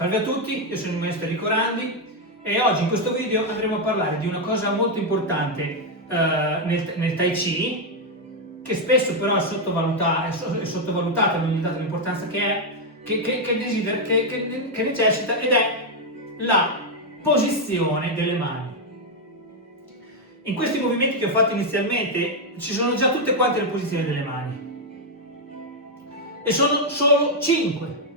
Salve a tutti, io sono il maestro Enrico Randi e oggi in questo video andremo a parlare di una cosa molto importante nel Tai Chi, che spesso però è sottovalutata, non gli date l'importanza che necessita, ed è la posizione delle mani. In questi movimenti che ho fatto inizialmente ci sono già tutte quante le posizioni delle mani e sono solo 5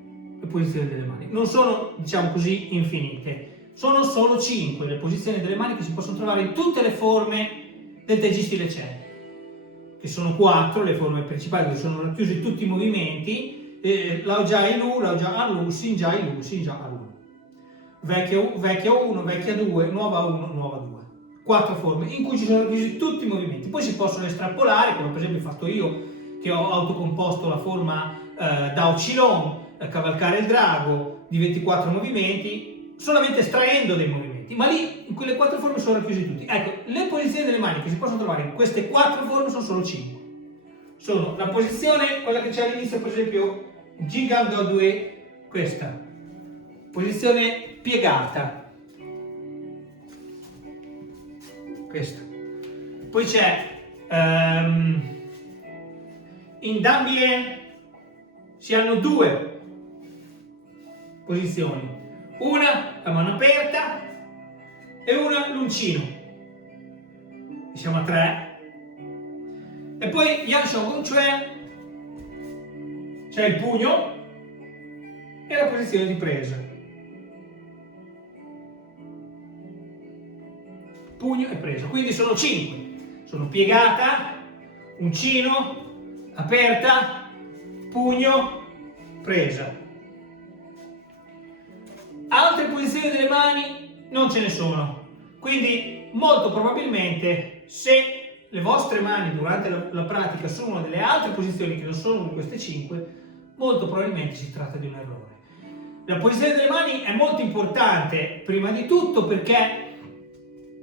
le posizioni delle mani, non sono, diciamo così, infinite, sono solo 5 le posizioni delle mani che si possono trovare in tutte le forme del Tai Chi stile Chen, che sono 4 le forme principali dove sono racchiusi tutti i movimenti: Lao Jai Lu, Lao Jai An Lu, Sin Jai Lu, Sin Jai An Lu, vecchia 1, vecchia 2, nuova 1, nuova 2. 4 forme in cui ci sono racchiusi tutti i movimenti. Poi si possono estrapolare, come per esempio ho fatto io, che ho autocomposto la forma Dao Qilong, cavalcare il drago, di 24 movimenti, solamente estraendo dei movimenti, ma lì in quelle 4 forme sono racchiusi tutti. Ecco, le posizioni delle mani che si possono trovare in queste 4 forme sono solo 5. Sono la posizione, quella che c'è all'inizio, per esempio Jing'an Do Due, questa posizione piegata, questa. Poi c'è in Dan Bien si hanno 2 posizioni, una la mano aperta e una l'uncino, siamo a 3. E poi Yan Shou Gong Chuen c'è il pugno e la posizione di presa, pugno e presa, quindi sono 5, sono piegata, uncino, aperta, pugno, presa. Altre posizioni delle mani non ce ne sono, quindi molto probabilmente se le vostre mani durante la pratica sono delle altre posizioni che non sono queste 5, molto probabilmente si tratta di un errore. La posizione delle mani è molto importante, prima di tutto perché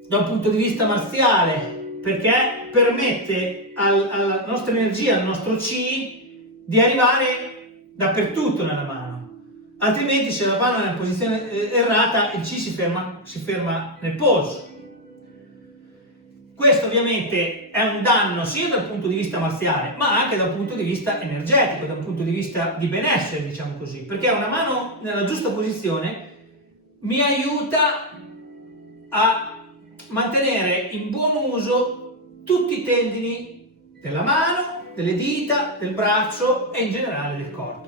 da un punto di vista marziale, perché permette alla nostra energia, al nostro Qi, di arrivare dappertutto nella mano. Altrimenti, se la mano è nella posizione errata, il Qi si ferma nel polso. Questo ovviamente è un danno sia dal punto di vista marziale, ma anche dal punto di vista energetico, dal punto di vista di benessere, diciamo così, perché una mano nella giusta posizione mi aiuta a mantenere in buon uso tutti i tendini della mano, delle dita, del braccio e in generale del corpo.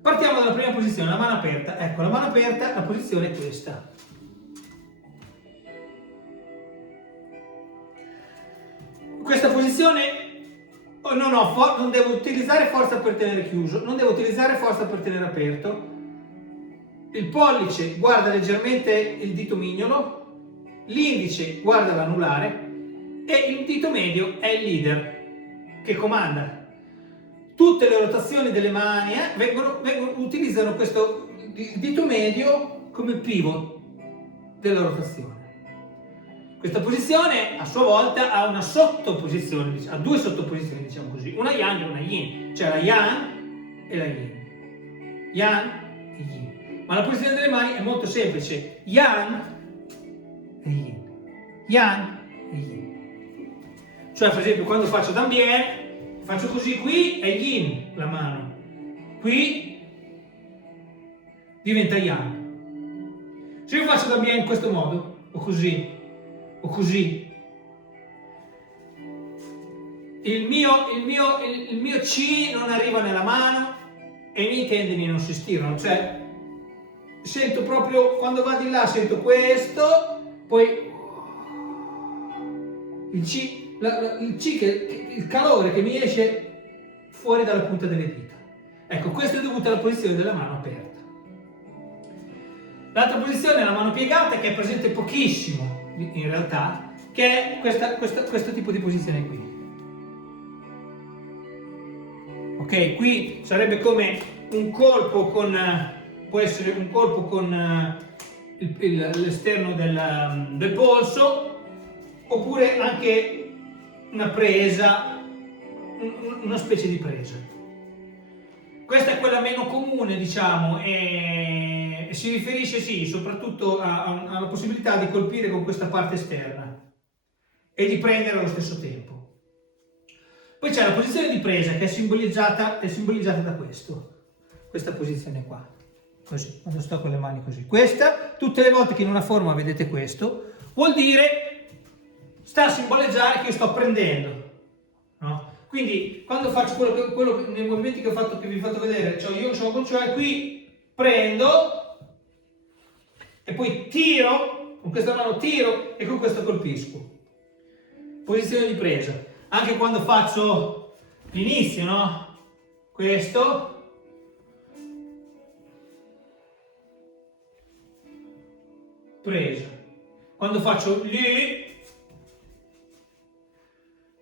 Partiamo dalla prima posizione, la mano aperta. Ecco, la mano aperta, la posizione è questa. Questa posizione non devo utilizzare forza per tenere chiuso, non devo utilizzare forza per tenere aperto. Il pollice guarda leggermente il dito mignolo, l'indice guarda l'anulare e il dito medio è il leader che comanda. Tutte le rotazioni delle mani utilizzano questo dito medio come pivot della rotazione. Questa posizione a sua volta ha una sottoposizione, ha 2 sottoposizioni, diciamo così, una Yang e una Yin, cioè la Yang e la Yin. Yang e Yin. Ma la posizione delle mani è molto semplice: Yang e Yin. Yang e Yin. Cioè, per esempio, quando faccio Dan Bien, faccio così, qui è Yin la mano, qui diventa Yang. Se io faccio Dan Bien in questo modo, o così, il mio Qi non arriva nella mano e i miei tendini non si stirano, cioè sento proprio, quando vado di là sento questo, poi il calore che mi esce fuori dalla punta delle dita. Ecco, questo è dovuto alla posizione della mano aperta. L'altra posizione è la mano piegata, che è presente pochissimo in realtà, che è questo tipo di posizione qui. Ok, qui sarebbe come un colpo può essere un colpo con l'esterno del polso, oppure anche una presa, una specie di presa. Questa è quella meno comune, diciamo, e posizione si riferisce sì, soprattutto alla possibilità di colpire con questa parte esterna e di prendere allo stesso tempo. Poi c'è la posizione di presa che è simbolizzata da questa posizione qua, così, quando sto con le mani così. Questa, tutte le volte che in una forma vedete questo, vuol dire, sta a simboleggiare che io sto prendendo, no? Quindi quando faccio quello nei movimenti che vi ho fatto vedere, cioè io sono cioè qui prendo e poi tiro, con questa mano tiro e con questo colpisco. Posizione di presa. Anche quando faccio l'inizio, no? Questo, presa. Quando faccio lì,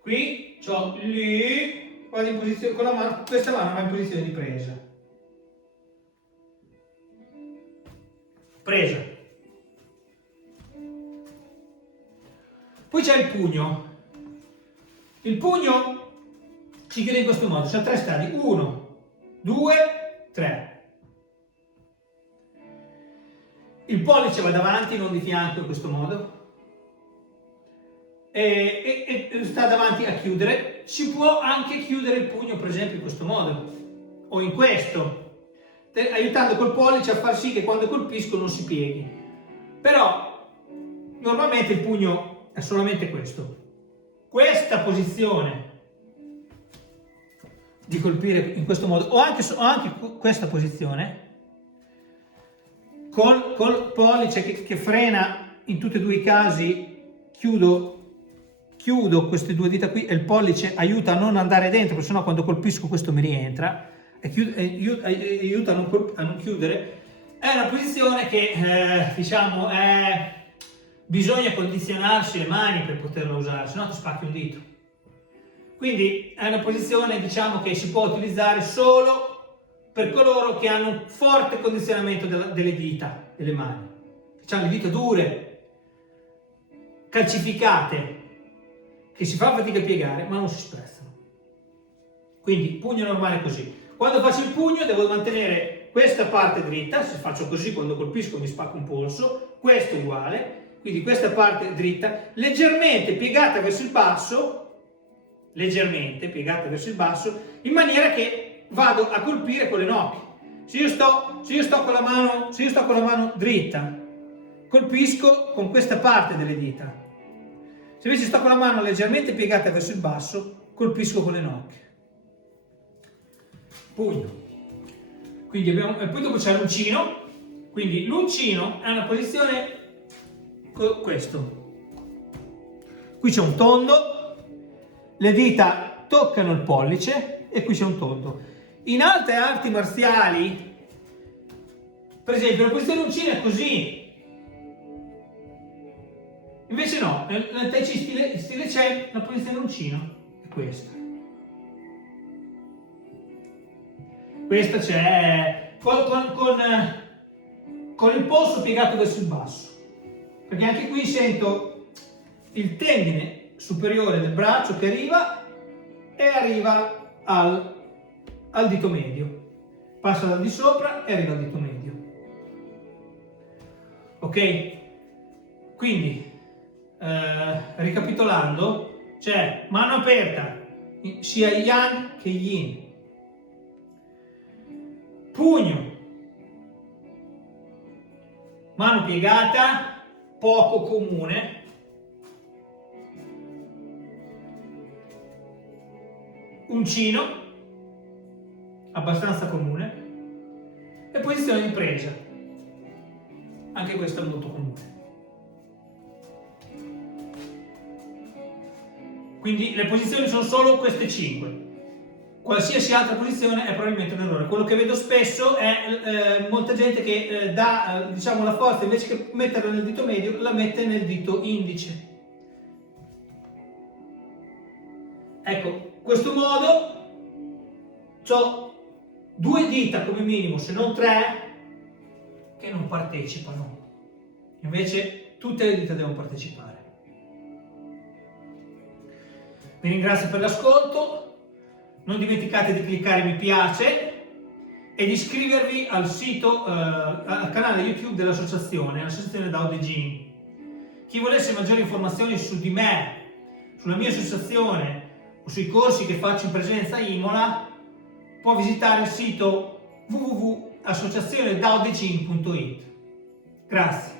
qui ho lì, vado in posizione con la mano, questa mano va in posizione di presa. Presa. Poi c'è il pugno. Il pugno si chiude in questo modo, c'ha 3 stadi, 1, 2, 3. Il pollice va davanti, non di fianco, in questo modo, e sta davanti a chiudere. Si può anche chiudere il pugno, per esempio, in questo modo, o in questo, aiutando col pollice a far sì che quando colpisco non si pieghi. Però, normalmente il pugno è solamente questo. Questa posizione di colpire in questo modo, o anche questa posizione col pollice che frena in tutti e due i casi, chiudo queste due dita qui e il pollice aiuta a non andare dentro, perché sennò quando colpisco questo mi rientra e aiuta a non chiudere. È una posizione che diciamo bisogna condizionarsi le mani per poterla usare, se no ti spacchi un dito. Quindi è una posizione, diciamo, che si può utilizzare solo per coloro che hanno un forte condizionamento delle dita, delle mani, che hanno le dita dure, calcificate, che si fa fatica a piegare ma non si spezzano. Quindi pugno normale così. Quando faccio il pugno devo mantenere questa parte dritta, se faccio così quando colpisco mi spacco un polso, questo è uguale. Quindi questa parte dritta, leggermente piegata verso il basso, in maniera che vado a colpire con le nocche. Se io sto con la mano dritta, colpisco con questa parte delle dita. Se invece sto con la mano leggermente piegata verso il basso, colpisco con le nocche. Pugno. Quindi e poi dopo c'è l'uncino. Quindi l'uncino è una posizione questo. Qui c'è un tondo, le dita toccano il pollice e qui c'è un tondo. In altre arti marziali, per esempio, la posizione uncino è così. Invece no, nel Tai Chi stile Chen la posizione uncino è questa. Questa c'è con il polso piegato verso il basso. Perché anche qui sento il tendine superiore del braccio che arriva al dito medio, passa dal di sopra e arriva al dito medio. Ok? Quindi, ricapitolando, c'è mano aperta, sia Yang che Yin, pugno, mano piegata, poco comune, uncino, abbastanza comune, e posizione di presa, anche questa è molto comune. Quindi le posizioni sono solo queste 5. Qualsiasi altra posizione è probabilmente un errore. Quello che vedo spesso è molta gente che dà diciamo, la forza, invece che metterla nel dito medio, la mette nel dito indice. Ecco, questo modo ho 2 dita come minimo, se non 3, che non partecipano. Invece tutte le dita devono partecipare. Vi ringrazio per l'ascolto. Non dimenticate di cliccare mi piace ed iscrivervi al sito, al canale YouTube dell'associazione, l'associazione Dao De Jing. Chi volesse maggiori informazioni su di me, sulla mia associazione o sui corsi che faccio in presenza a Imola, può visitare il sito www.associazionedaodejing.it. Grazie.